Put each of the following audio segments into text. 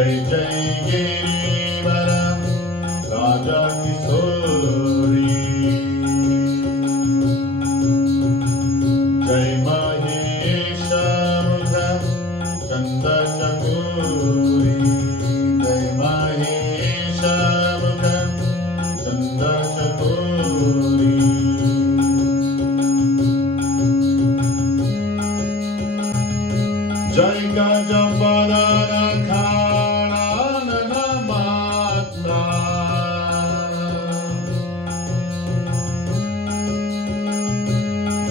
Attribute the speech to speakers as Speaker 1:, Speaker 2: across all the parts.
Speaker 1: Jai Jai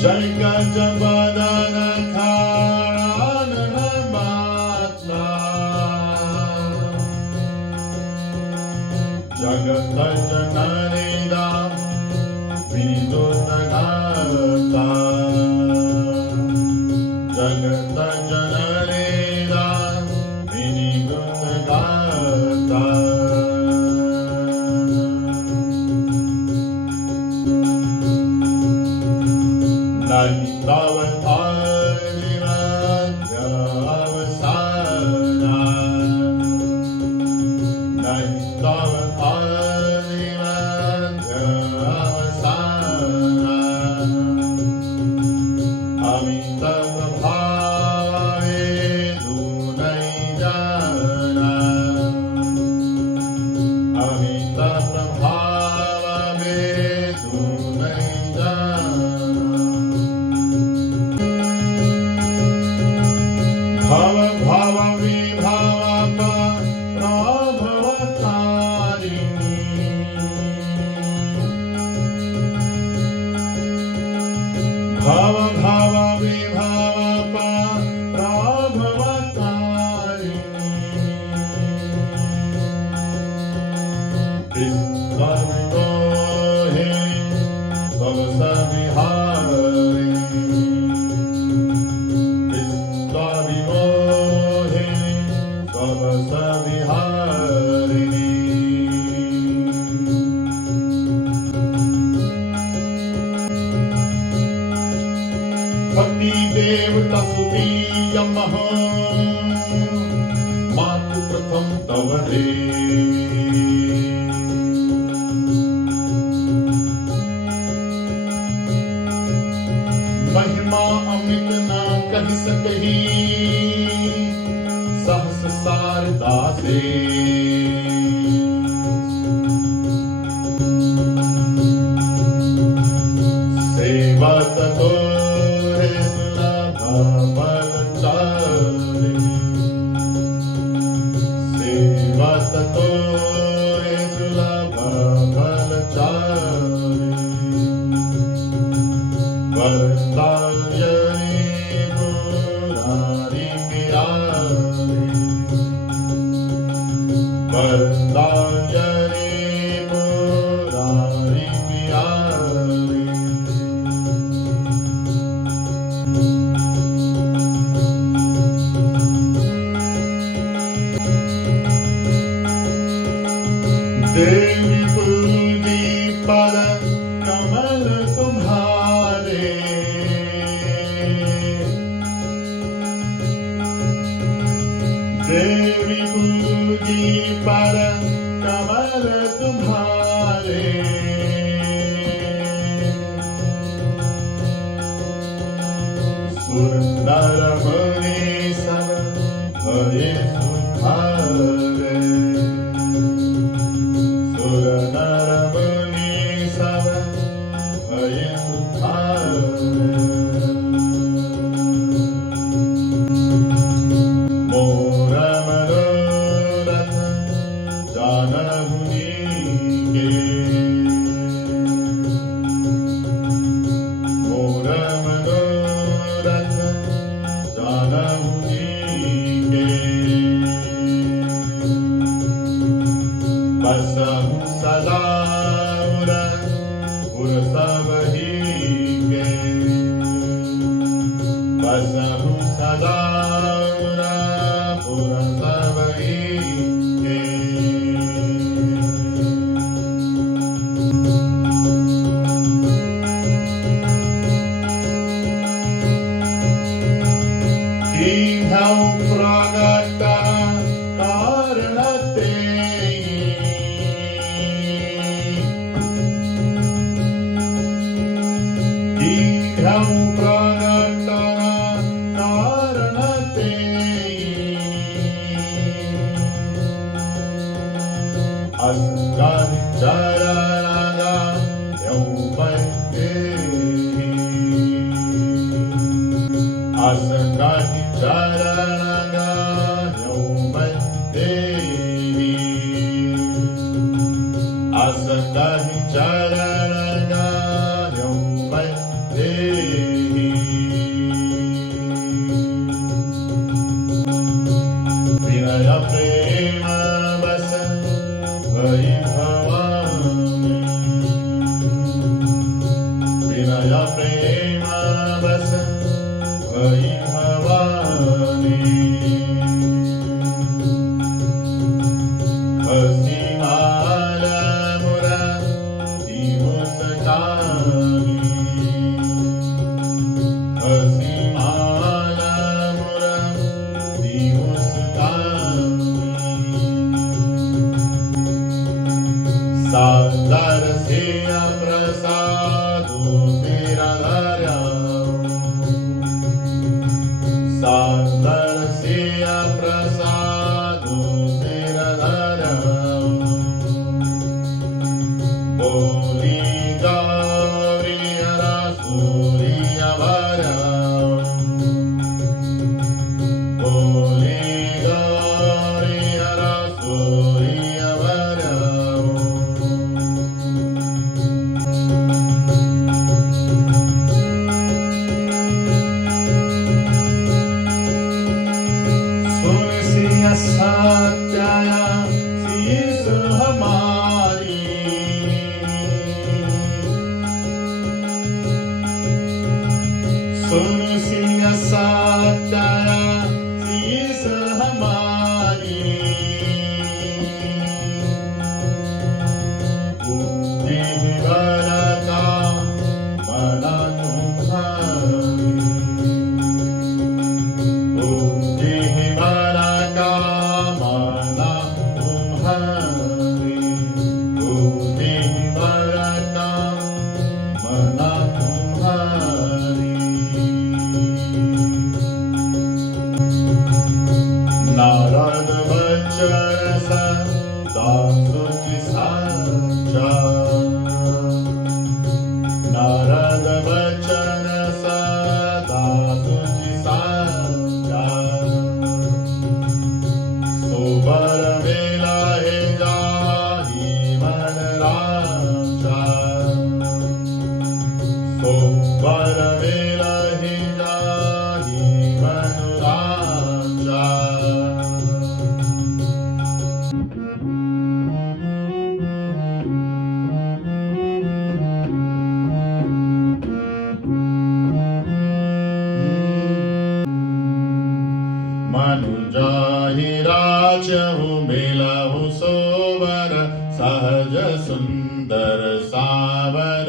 Speaker 1: Jai Kanchan Badana Kha How ਪਤੀ ਦੇਵ ਤਸਵੀ ਅਮਹ ਮਾਤ ਪ੍ਰਥਮ ਤਵਰੇ महिमा अमित ना कह सकही, सहस सार दासे Sudharmani Sava Hare Sudharmani Amen. la la जाहिराच उभेला हो सोबर सहज सुंदर सावर।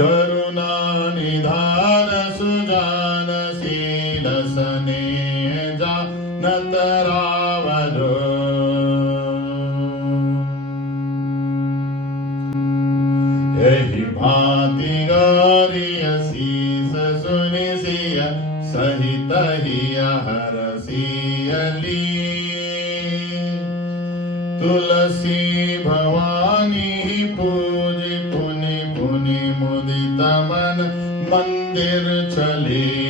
Speaker 1: करुणा निधान सुजान सील सने जानतरा तुलसीयली तुलसी भवानी पूजी पुनि पुनि मुदित मन मंदिर चली।